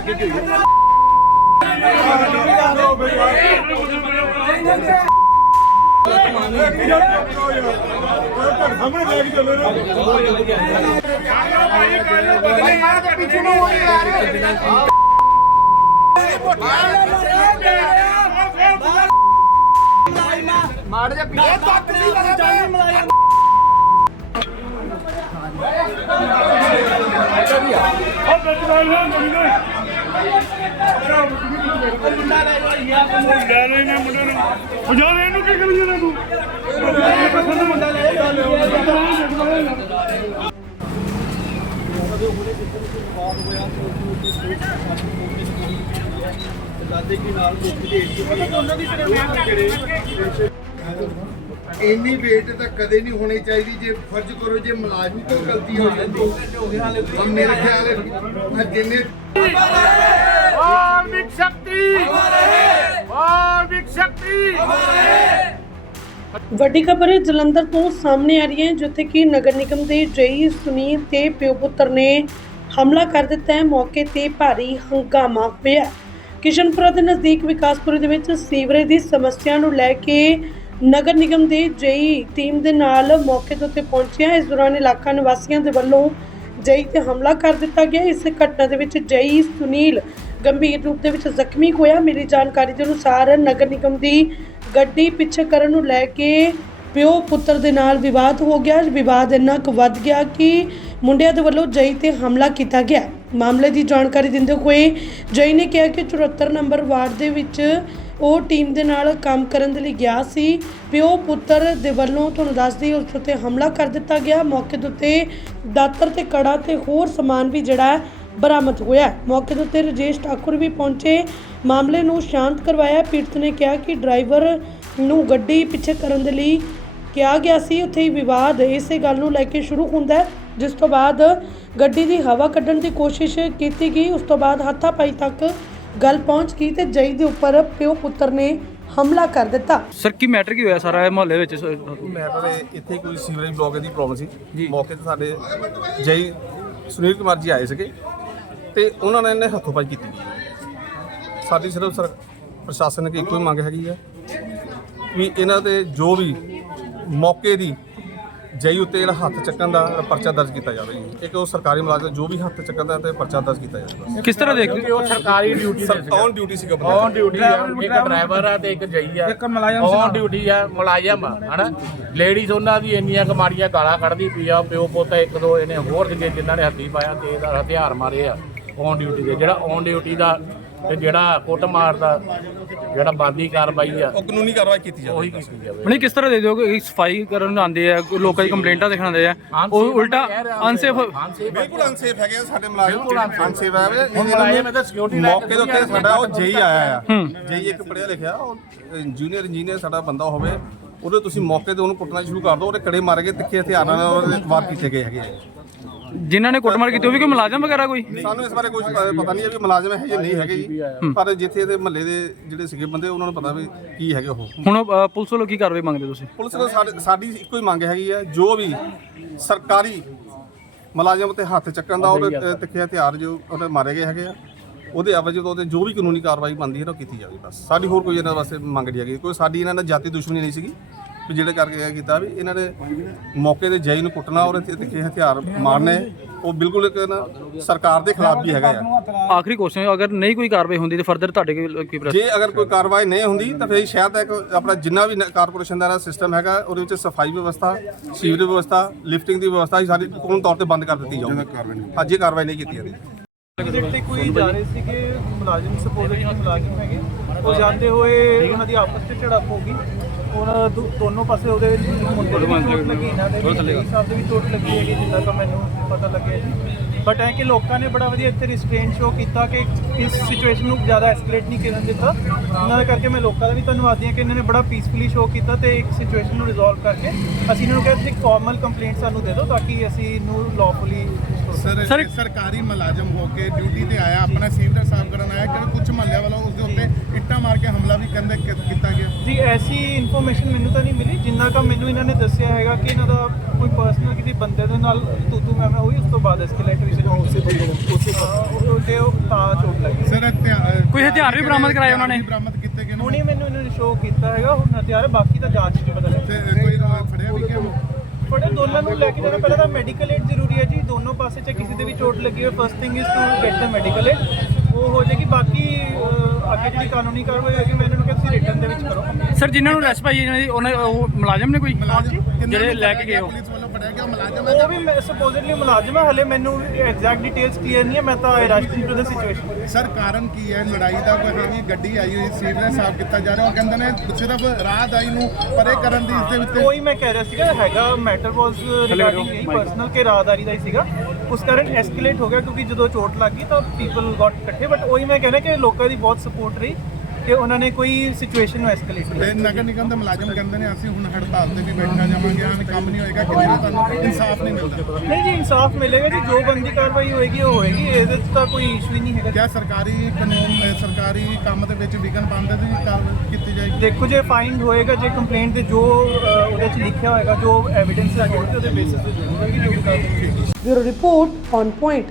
ਅੱਗੇ ਕੀ ਹੋਈ? ਸਾਹਮਣੇ ਲੈ ਕੇ ਚੱਲੋ ਨਾ ਲੈ ਲੈ ਨਾ ਮੁੰਡੇ ਨੂੰ ਉਹ ਜਾ ਇਹਨੂੰ ਕੀ ਕਰੀ ਜਾਂਦਾ ਤੂੰ ਮੁੰਡਾ ਲੈ ਇੰਨੀ ਵੇਟ ਤਾਂ ਕਦੇ ਨਹੀਂ ਹੋਣੀ ਚਾਹੀਦੀ ਜੇ ਫਰਜ਼ ਕਰੋ ਜੇ ਮੁਲਾਜ਼ਮ ਤੋਂ ਗਲਤੀ ਹੋ ਜਾਂਦੀ। ਤਾਂ ਮੇਰੇ ਖਿਆਲ ਹੈ ਜਿੰਨੇ ਵਾਰਮਿਕ ਸ਼ਕਤੀ। ਵਾਰਮਿਕ ਸ਼ਕਤੀ। ਵੱਡੀ ਖਬਰ ਜਲੰਧਰ ਤੋਂ ਸਾਹਮਣੇ ਆ ਰਹੀ ਹੈ, ਜਿੱਥੇ ਕਿ ਨਗਰ ਨਿਗਮ ਦੇ ਜਈ ਸੁਨੀਲ ਤੇ ਪਿਓ ਪੁੱਤਰ ਨੇ ਹਮਲਾ ਕਰ ਦਿੱਤਾ ਹੈ। ਮੌਕੇ ਤੇ ਭਾਰੀ ਹੰਗਾਮਾ ਹੋਇਆ। ਕਿਸ਼ਨਪੁਰਾ ਦੇ ਨਜ਼ਦੀਕ ਵਿਕਾਸਪੁਰ ਦੇ ਵਿੱਚ ਸੀਵਰੇਜ ਦੀ ਸਮੱਸਿਆ ਨੂੰ ਲੈ ਕੇ ਨਗਰ ਨਿਗਮ ਦੇ ਜਈ ਟੀਮ ਦੇ ਨਾਲ ਮੌਕੇ ਦੇ ਉੱਤੇ ਪਹੁੰਚਿਆ। ਇਸ ਦੌਰਾਨ ਇਲਾਕਾ ਨਿਵਾਸੀਆਂ ਦੇ ਵੱਲੋਂ ਜਈ ਤੇ ਹਮਲਾ ਕਰ ਦਿੱਤਾ ਗਿਆ। ਇਸ ਘਟਨਾ ਦੇ ਵਿੱਚ ਜਈ ਸੁਨੀਲ ਗੰਭੀਰ ਰੂਪ ਦੇ ਵਿੱਚ ਜ਼ਖਮੀ ਹੋਇਆ। ਮਿਲੀ ਜਾਣਕਾਰੀ ਦੇ ਅਨੁਸਾਰ ਨਗਰ ਨਿਗਮ ਦੀ ਗੱਡੀ ਪਿੱਛੇ ਕਰਨ ਨੂੰ ਲੈ ਕੇ ਪਿਓ ਪੁੱਤਰ ਦੇ ਨਾਲ ਵਿਵਾਦ ਹੋ ਗਿਆ। ਵਿਵਾਦ ਇੰਨਾ ਕੁ ਵੱਧ ਗਿਆ ਕਿ ਮੁੰਡਿਆਂ ਦੇ ਵੱਲੋਂ ਜਈ ਤੇ ਹਮਲਾ ਕੀਤਾ ਗਿਆ। ਮਾਮਲੇ ਦੀ ਜਾਣਕਾਰੀ ਦਿੰਦੇ ਹੋਏ ਜਈ ਨੇ ਕਿਹਾ ਕਿ 74 ਨੰਬਰ ਵਾਰਡ ਦੇ ਵਿੱਚ ਉਹ ਟੀਮ ਦੇ ਨਾਲ ਕੰਮ ਕਰਨ ਦੇ ਲਈ ਗਿਆ ਸੀ। ਪਿਓ ਪੁੱਤਰ ਦੇ ਵੱਲੋਂ ਤੁਹਾਨੂੰ ਦੱਸਦੀ ਉਸ ਉੱਤੇ ਹਮਲਾ ਕਰ ਦਿੱਤਾ ਗਿਆ। ਮੌਕੇ ਦੇ ਉੱਤੇ ਦਾਤਰ ਤੇ ਕੜਾ ਤੇ ਹੋਰ ਸਮਾਨ ਵੀ ਜਿਹੜਾ ਬਰਾਮਦ ਹੋਇਆ। ਮੌਕੇ ਦੇ ਉੱਤੇ ਰਜੇਸ਼ ਠਾਕੁਰ ਵੀ ਪਹੁੰਚੇ। ਮਾਮਲੇ ਨੂੰ ਸ਼ਾਂਤ ਕਰਵਾਇਆ ਪੀੜਤ ਨੇ ਕਿਹਾ ਕਿ ਡਰਾਈਵਰ ਨੂੰ ਗੱਡੀ ਪਿੱਛੇ ਕਰਨ ਦੇ ਲਈ ਕਿਹਾ ਗਿਆ ਸੀ। ਉੱਥੇ ਹੀ ਵਿਵਾਦ ਇਸੇ ਗੱਲ ਨੂੰ ਲੈ ਕੇ ਸ਼ੁਰੂ ਹੁੰਦਾ ਹੈ ਜਿਸ ਤੋਂ ਬਾਅਦ ਗੱਡੀ ਦੀ ਹਵਾ ਕੱਢਣ ਦੀ ਕੋਸ਼ਿਸ਼ ਕੀਤੀ ਗਈ। ਉਸ ਤੋਂ ਬਾਅਦ ਹੱਥਾਪਾਈ ਤੱਕ ਗੱਲ ਪਹੁੰਚ ਗਈ ਤੇ ਜਈ ਦੇ ਉੱਪਰ ਪਿਓ ਪੁੱਤਰ ਨੇ ਹਮਲਾ ਕਰ ਦਿੱਤਾ। ਸਰ ਕੀ ਮੈਟਰ ਕੀ ਹੋਇਆ ਸਾਰਾ ਇਹ ਮੁਹੱਲੇ ਵਿੱਚ? ਮੈਂ ਇੱਥੇ ਕੋਈ ਸੀਵਰੇਜ ਬਲੌਕ ਦੀ ਪ੍ਰੋਬਲਮ ਸੀ। ਮੌਕੇ ਤੇ ਸਾਡੇ ਜਈ ਸੁਨੀਲ ਕੁਮਾਰ ਜੀ ਆਏ ਸੀਗੇ। ਤੇ ਉਹਨਾਂ ਨੇ ਇਹਨੇ ਹੱਥੋਂ ਪਾਈ ਕੀਤੀ। ਸਾਡੀ ਸਿਰਫ ਸਰ ਪ੍ਰਸ਼ਾਸਨ ਨੇ ਇੱਕੋ ਹੀ ਮੰਗ ਹੈਗੀ ਹੈ ਵੀ ਇਹਨਾਂ ਤੇ ਜੋ ਵੀ ਮੌਕੇ ਦੀ ਜਈ ਉੱਤੇ ਜਿਹੜਾ ਹੱਥ ਚੱਕਣ ਦਾ ਪਰਚਾ ਦਰਜ ਕੀਤਾ ਜਾਵੇ ਜੀ। ਇੱਕ ਉਹ ਸਰਕਾਰੀ ਮੁਲਾਜ਼ਮ ਜੋ ਵੀ ਹੱਥ ਚੱਕਣ ਦਾ ਤੇ ਪਰਚਾ ਦਰਜ ਕੀਤਾ ਜਾਵੇ। ਕਿਸ ਤਰ੍ਹਾਂ ਦੇਖਦੇ ਕਿਉਂਕਿ ਉਹ ਸਰਕਾਰੀ ਡਿਊਟੀ ਤੇ ਔਨ ਡਿਊਟੀ ਸੀਗਾ ਬੰਦਾ। ਔਨ ਡਿਊਟੀ ਆ ਇੱਕ ਡਰਾਈਵਰ ਆ ਤੇ ਇੱਕ ਜਈ ਆ। ਇੱਕ ਮੁਲਾਜ਼ਮ ਔਨ ਡਿਊਟੀ ਆ ਮੁਲਾਜ਼ਮ ਆ ਹਨਾ? ਲੇਡੀਜ਼ ਉਹਨਾਂ ਦੀ ਇੰਨੀਆਂ ਕਮਾੜੀਆਂ ਗਾਲਾਂ ਕੱਢਦੀ ਪਈ ਆ ਪਿਓ ਪੁੱਤ ਇੱਕ ਦੋ ਇਹਨੇ ਹੋਰ ਜਿਨ੍ਹਾਂ ਨੇ ਹੱਥੀ ਪਾਇਆ ਤੇ ਇਹਦਾ ਹਥਿਆਰ ਮਾਰੇ ਆ। ਔਨ ਡਿਊਟੀ ਦੇ ਜਿਹੜਾ ਔਨ ਡਿਊਟੀ ਦਾ ਤੇ ਜਿਹੜਾ ਕੁੱਟ ਮਾਰਦਾ ਜਿਹੜਾ ਬਾਦੀ ਕਾਰਵਾਈ ਆ ਉਹ ਕਾਨੂੰਨੀ ਕਾਰਵਾਈ ਕੀਤੀ ਜਾਵੇ। ਉਹੀ ਕੀਤੀ ਜਾਵੇ। ਨਹੀਂ ਕਿਸ ਤਰ੍ਹਾਂ ਦੇ ਦਿਓ ਕਿ ਸਫ਼ਾਈ ਕਰਨ ਆਉਂਦੇ ਆ ਲੋਕਾਂ ਦੀ ਕੰਪਲੇਂਟਾਂ ਦੇਖਣ ਆਉਂਦੇ ਆ? ਉਹ ਉਲਟਾ ਅਨਸੇਫ ਬਿਲਕੁਲ ਅਨਸੇਫ ਹੈਗੇ ਸਾਡੇ ਮੁਲਾਜ਼ਮ। ਬਿਲਕੁਲ ਅਨਸੇਫ ਹੈ ਹੁਣ ਮੁਲਾਜ਼ਮ ਇਹਦਾ ਕੇ ਮੌਕੇ ਦੇ ਉੱਤੇ ਸਾਡਾ ਉਹ ਜੇਈ ਆਇਆ ਆ। ਜੇਈ ਇੱਕ ਪੜਿਆ ਲਿਖਿਆ ਉਹ ਜੂਨੀਅਰ ਇੰਜੀਨੀਅਰ ਸਾਡਾ ਬੰਦਾ ਹੋਵੇ ਉਹਦੇ ਤੁਸੀਂ ਮੌਕੇ ਤੇ ਉਹਨੂੰ ਕੁੱਟਣਾ ਸ਼ੁਰੂ ਕਰ ਦਿਓ। ਉਹਦੇ ਕੜੇ ਮਾਰ ਕੇ ਤਿੱਖੇ ਹਥਿਆਰਾਂ ਨਾਲ ਉਹਦੇ ਵਾਰ ਕੀਤੇ ਗਏ ਹੈਗੇ ਆ। ਜਿਨ੍ਹਾਂ ਨੇ ਕੁੱਟਮਾਰ ਕੀਤੀ ਉਹ ਵੀ ਕੋਈ ਮੁਲਾਜ਼ਮ ਵਗੈਰਾ ਕੋਈ? ਸਾਨੂੰ ਇਸ ਬਾਰੇ ਕੁਝ ਪਤਾ ਨਹੀਂ ਹੈ ਵੀ ਮੁਲਾਜ਼ਮ ਹੈ ਜਾਂ ਨਹੀਂ ਹੈਗੇ ਜੀ। ਪਰ ਜਿੱਥੇ ਦੇ ਮਹੱਲੇ ਦੇ ਜਿਹੜੇ ਸੀਗੇ ਬੰਦੇ ਉਹਨਾਂ ਨੂੰ ਪਤਾ ਵੀ ਕੀ ਹੈਗੇ ਉਹ। ਹੁਣ ਅ, ਪੁਲਿਸ ਵੱਲੋਂ ਕੀ ਕਾਰਵਾਈ ਮੰਗਦੇ ਤੁਸੀਂ? ਪੁਲਿਸ ਨੂੰ ਸਾਡੇ- ਸਾਡੀ ਇੱਕੋ ਹੀ ਮੰਗ ਹੈਗੀ ਹੈ ਜੋ ਵੀ ਸਰਕਾਰੀ ਮੁਲਾਜ਼ਮ ਤੇ ਹੱਥ ਚੱਕਣ ਦਾ ਉਹਦੇ ਅ, ਤਿੱਖੇ ਹਥਿਆਰ ਜੋ ਉਹਦੇ ਮਾਰੇ ਗਏ ਹੈਗੇ ਆ ਉਹਦੇ ਆਵਾਜ਼ ਤੋਂ ਉਹਦੇ ਜੋ ਵੀ ਕਾਨੂੰਨੀ ਕਾਰਵਾਈ ਬਣਦੀ ਹੈ ਨਾ ਉਹ ਕੀਤੀ ਜਾਵੇ ਬਸ। ਸਾਡੀ ਹੋਰ ਕੋਈ ਇਹਨਾਂ ਵਾਸਤੇ ਮੰਗ ਨਹੀਂ ਹੈਗੀ। ਕੋਈ ਸਾਡੀ ਇਹਨਾਂ ਨਾਲ ਜਾਤੀ ਦੁਸ਼ਮਣੀ ਨਹੀਂ ਸੀਗੀ। ਵੀ ਜਿਹੜੇ ਕਰਕੇ ਇਹ ਕੀਤਾ ਵੀ ਇਹਨਾਂ ਨੇ ਮੌਕੇ ਤੇ ਜਈ ਨੂੰ ਕੁੱਟਣਾ ਔਰ ਇੱਥੇ ਤਿੱਖੇ ਹਥਿਆਰ ਮਾਰਨੇ ਉਹ ਬਿਲਕੁਲ ਇੱਕ ਨਾ ਸਰਕਾਰ ਦੇ ਖਿਲਾਫ ਵੀ ਹੈਗਾ ਆ। ਆਖਰੀ ਕੁਐਸਚਨ ਅਗਰ ਨਹੀਂ ਕੋਈ ਕਾਰਵਾਈ ਹੁੰਦੀ ਤਾਂ ਫਰਦਰ ਤੁਹਾਡੇ ਕੀ ਕੀ ਪ੍ਰੈਸ ਜੇ ਅਗਰ ਕੋਈ ਕਾਰਵਾਈ ਨਹੀਂ ਹੁੰਦੀ ਤਾਂ ਫਿਰ ਸ਼ਾਇਦ ਇੱਕ ਆਪਣਾ ਜਿੰਨਾ ਵੀ ਕਾਰਪੋਰੇਸ਼ਨ ਦਾ ਸਿਸਟਮ ਹੈਗਾ ਉਹਦੇ ਵਿੱਚ ਸਫ਼ਾਈ ਵਿਵਸਥਾ ਸੀਵਰੇਜ ਵਿਵਸਥਾ ਲਿਫਟਿੰਗ ਦੀ ਵਿਵਸਥਾ ਸਾਰੀ ਪੂਰਨ ਤੌਰ ਤੇ ਬੰਦ ਕਰ ਦਿੱਤੀ ਜਾਊਗੀ। ਅੱਜ ਇਹ ਕਾਰਵਾਈ ਨਹੀਂ ਕੀਤੀ ਜਾਂਦੀ। ਤੇ ਕੋਈ ਜਾ ਰਹੇ ਸੀਗੇ ਮੁਲਾਜ਼ਮ ਸਪੋਜ਼ਿਟਲੀ ਮੁਲਾਜ਼ਮ ਹੈਗੇ। ਉਹ ਜਾਂਦੇ ਹੋਏ ਉਹਨਾਂ ਦੀ ਆਪਸ ਵਿੱਚ ਝੜਪ ਹੋ ਗਈ। ਉਹਨਾਂ ਦੋ- ਦੋਨੋਂ ਪਾਸੇ ਉਹਦੇ ਮੁੰਡੇ ਦੀ ਵੀ ਚੋਟ ਲੱਗੀ ਇਹਨਾਂ ਦੇ ਵੀ ਸਾਹਿਬ ਦੇ ਵੀ ਚੋਟ ਲੱਗੀ ਹੈਗੀ ਜਿੰਨਾ ਤਾਂ ਮੈਨੂੰ ਪਤਾ ਲੱਗਿਆ ਜੀ। ਬਟ ਐ ਕਿ ਲੋਕਾਂ ਨੇ ਬੜਾ ਵਧੀਆ ਇੱਥੇ ਰਿਸਟ੍ਰੇਨ ਸ਼ੋ ਕੀਤਾ ਕਿ ਇਸ ਸਿਚੁਏਸ਼ਨ ਨੂੰ ਜ਼ਿਆਦਾ ਐਸਕੇਲੇਟ ਨਹੀਂ ਕਰਨ ਦਿੱਤਾ। ਉਹਨਾਂ ਦਾ ਕਰਕੇ ਮੈਂ ਲੋਕਾਂ ਦਾ ਵੀ ਧੰਨਵਾਦੀ ਹਾਂ ਕਿ ਇਹਨਾਂ ਨੇ ਬੜਾ ਪੀਸਫੁਲੀ ਸ਼ੋ ਕੀਤਾ ਤੇ ਇੱਕ ਸਿਚੁਏਸ਼ਨ ਨੂੰ ਰਿਜ਼ੋਲਵ ਕਰਕੇ ਅਸੀਂ ਇਹਨਾਂ ਨੂੰ ਕਿਹਾ ਕਿ ਫਾਰਮਲ ਕੰਪਲੇਂਟ ਸਾਨੂੰ ਦੇ ਦਿਓ ਤਾਂ ਕਿ ਅਸੀਂ ਇਹਨੂੰ ਲawfully ਸਰ ਸਰ- ਇੱਕ ਸਰਕਾਰੀ ਮੁਲਾਜ਼ਮ ਹੋ ਕੇ ਡਿਊਟੀ ਤੇ ਆਇਆ ਆਪਣਾ ਸੀਵਰ ਸਾਫ਼ ਕਰਨ ਆਇਆ ਕਿ ਕੁਝ ਮਹੱਲੇ ਵਾਲਾ ਉਸ ਦੇ ਉੱਤੇ ਇੱਟਾਂ ਮਾਰ ਕੇ ਹਮਲਾ ਵੀ ਕਹਿੰਦੇ ਕਿ- ਕੀਤਾ ਗਿਆ। ਜੀ ਐਸੀ ਇਨਫੋਰਮੇਸ਼ਨ ਮੈਨੂੰ ਤਾਂ ਨਹੀਂ ਮਿਲੀ। ਜਿੰਨਾ ਕਾ ਮੈਨੂੰ ਇਹਨਾਂ ਨੇ ਦੱਸਿਆ ਹੈਗਾ ਕਿ ਇਹਨਾਂ ਦਾ ਕੋਈ ਪਰਸਨਲ ਕਿਸੇ ਬੰਦੇ ਦੇ ਨਾਲ ਤੂੰ ਤੂੰ ਮੈਂ ਮੈਂ ਹੋਈ ਉਸ ਤੋਂ ਬਾਅਦ ਐਸਕੇਲੇਟ ਵੀ ਸੀ। ਉਸੇ ਬੰਦੇ ਉਸੇ ਤੇ ਉਹ ਤਾਂ ਚੋਟ ਲੱਗੀ ਕੋਈ ਹਥਿਆਰ ਵੀ ਬਰਾਮਦ ਕਰਾਏ ਉਹਨਾਂ ਨੇ? ਬਰਾਮਦ ਕੀਤੇ ਗਏ ਨੇ। ਹੁਣੀ ਮੈਨੂੰ ਇਹਨਾਂ ਨੇ ਸ਼ੋਅ ਕੀਤਾ ਹੈਗਾ ਹੁਣ ਹਥਿਆਰ ਬਾਕੀ ਤਾਂ ਜਾਂਚ 'ਚ ਪਤਾ ਲੱਗੇਗਾ ਤੇ ਕੋਈ ਫੜਿਆ ਵੀ ਗਿਆ ਬੜੇ ਦੋਨਾਂ ਨੂੰ ਲੈ ਕੇ ਜਾਣਾ। ਪਹਿਲਾਂ ਤਾਂ ਮੈਡੀਕਲ ਏਡ ਜ਼ਰੂਰੀ ਹੈ ਜੀ। ਦੋਨੋਂ ਪਾਸੇ ਚ ਕਿਸੇ ਦੇ ਵੀ ਚੋਟ ਲੱਗੀ ਹੋਵੇ first thing is to get the medical aid ਉਹ ਹੋ ਜਾਏਗੀ ਬਾਕੀ ਅਹ, ਅੱਗੇ ਜਿਹੜੀ ਕਾਨੂੰਨੀ ਕਾਰਵਾਈ ਹੋਏਗੀ ਮੈਂ ਇਹਨਾਂ ਨੂੰ ਕਿਹਾ ਤੁਸੀਂ ਰਿਟਰਨ ਦੇ ਵਿੱਚ ਕਰੋ। ਸਰ ਜਿਨ੍ਹਾਂ ਨੂੰ ਅਰੈਸਟ ਪਾਈ ਇਹਨਾਂ ਦੀ ਉਹਨਾਂ ਉਹ ਮੁਲਾਜ਼ਮ ਨੇ ਕੋਈ? ਜਿਹੜੇ ਨੂੰ ਲੈ ਕੇ ਗਏ? ਉਹ? ਪੁਲਿਸ ਵੱਲੋਂ ਫੜਿਆ ਗਿਆ ਮੁਲਾਜ਼ਮ? ਉਹ ਵੀ ਸਪੋਜ਼ਿਟਲੀ ਮੁਲਾਜ਼ਮ ਹੈ ਹਲੇ ਮੈਨੂੰ ਐਗਜ਼ੈਕਟ ਡਿਟੇਲਸ ਕਲੀਅਰ ਨਹੀਂ ਹੈ ਮੈਂ ਤਾਂ resting to the situation sir ਕਾਰਨ ਕੀ ਹੈ? ਲੜਾਈ ਦਾ ਕੋਈ ਹਾਂ ਵੀ ਗੱਡੀ ਆਈ ਹੋਈ ਸੀਵਰੇਜ ਸਾਫ਼ ਕੀਤਾ ਜਾ ਰਿਹਾ ਉਹ ਕਹਿੰਦੇ ਨੇ ਸਿਰਫ ਰਾਹਦਾਰੀ ਨੂੰ ਪਰੇ ਕਰਨ ਦੀ ਇਸ ਦੇ ਉੱਤੇ ਕੋਈ ਮੈਂ ਕਹਿ ਰਿਹਾ ਸੀਗਾ ਹੈਗਾ ਮੈਟਰ ਵਾਸ ਰਿਗਾਰਡਿੰਗ ਨਹੀਂ ਪਰਸਨਲ ਕੇ ਰਾਹਦਾਰੀ ਦਾ ਹੀ ਸੀਗਾ। ਉਸ ਕਾਰਨ ਐਸਕੇਲੇਟ ਹੋ ਗਿਆ ਕਿਉਂਕਿ ਜਦੋਂ ਚੋਟ ਲੱਗ ਗਈ ਤਾਂ ਪੀਪਲ ਗਾਟ ਇਕੱਠੇ ਬਟ ਉਹੀ ਮੈਂ ਕਹਿ ਕਿ ਲੋਕਾਂ ਦੀ ਬਹੁਤ ਸਪੋਰਟ ਰਹੀ। ਕਿ ਉਹਨਾਂ ਨੇ ਕੋਈ ਸਿਚੁਏਸ਼ਨ ਨੂੰ ਐਸਕੇਲੇਟ ਕੀਤਾ? ਤੇ ਨਗਰ ਨਿਗਮ ਦੇ ਮੁਲਾਜ਼ਮ ਕਹਿੰਦੇ ਨੇ ਅਸੀਂ ਹੁਣ ਹੜਤਾਲ ਤੇ ਵੀ ਬੈਠਾ ਜਾਵਾਂਗੇ ਆਂ ਕੰਮ ਨਹੀਂ ਹੋਏਗਾ ਕਿ ਤੁਹਾਨੂੰ ਇਨਸਾਫ ਨਹੀਂ ਮਿਲਦਾ। ਨਹੀਂ ਜੀ ਇਨਸਾਫ ਮਿਲੇਗਾ ਜੀ ਜੋ ਬੰਦੀ ਕਾਰਵਾਈ ਹੋਏਗੀ ਉਹ ਹੋਏਗੀ ਇਹਦੇ 'ਚ ਤਾਂ ਕੋਈ ਇਸ਼ੂ ਹੀ ਨਹੀਂ ਹੈਗਾ। ਕਿਆ ਸਰਕਾਰੀ ਕਾਨੂੰਨ ਅਹ ਸਰਕਾਰੀ ਕੰਮ ਦੇ ਵਿੱਚ ਵਿਘਨ ਪਾਉਂਦੇ ਦੀ ਕਾਰਵਾਈ ਕੀਤੀ ਜਾਏਗੀ? ਦੇਖੋ ਜੇ ਫਾਈਂਡ ਹੋਏਗਾ ਜੇ ਕੰਪਲੇਂਟ ਦੇ ਜੋ ਅਹ, ਉਹਦੇ 'ਚ ਲਿਖਿਆ ਹੋਏਗਾ ਜੋ ਐਵੀਡੈਂਸ ਹੈ ਉਹਦੇ ਬੇਸਿਸ ਤੇ ਜ਼ਰੂਰ ਹੋਏਗੀ ਜੋ ਵੀ ਕਾਰਵਾਈ ਹੋਏਗੀ। Bureau report on point